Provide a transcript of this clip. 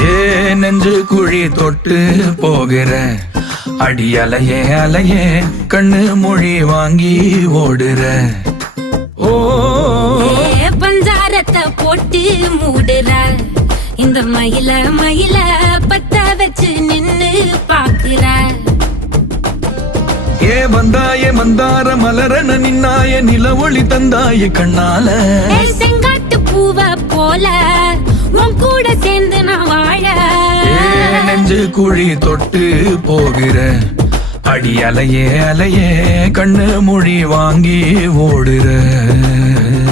ஏ நெஞ்சு குழி தொட்டு போகிற அடி அலையே அலையே கண்ணு மொழி வாங்கி ஓடுற. ஓ பஞ்சாரத்தை போட்டு மூடுற இந்த மயில மயில பத்த வச்சு நின்னு பாக்குற. ஏ வந்தாய மந்தார மலரன நின்னாய நில ஒளி தந்தாய கண்ணால. செங்காட்டு பூவ போல உன் கூட சேர்ந்து நான் வாழ. நெஞ்சு குழி தொட்டு போகிற அடி அலையே அலையே கண்ணு மொழி வாங்கி ஓடுற.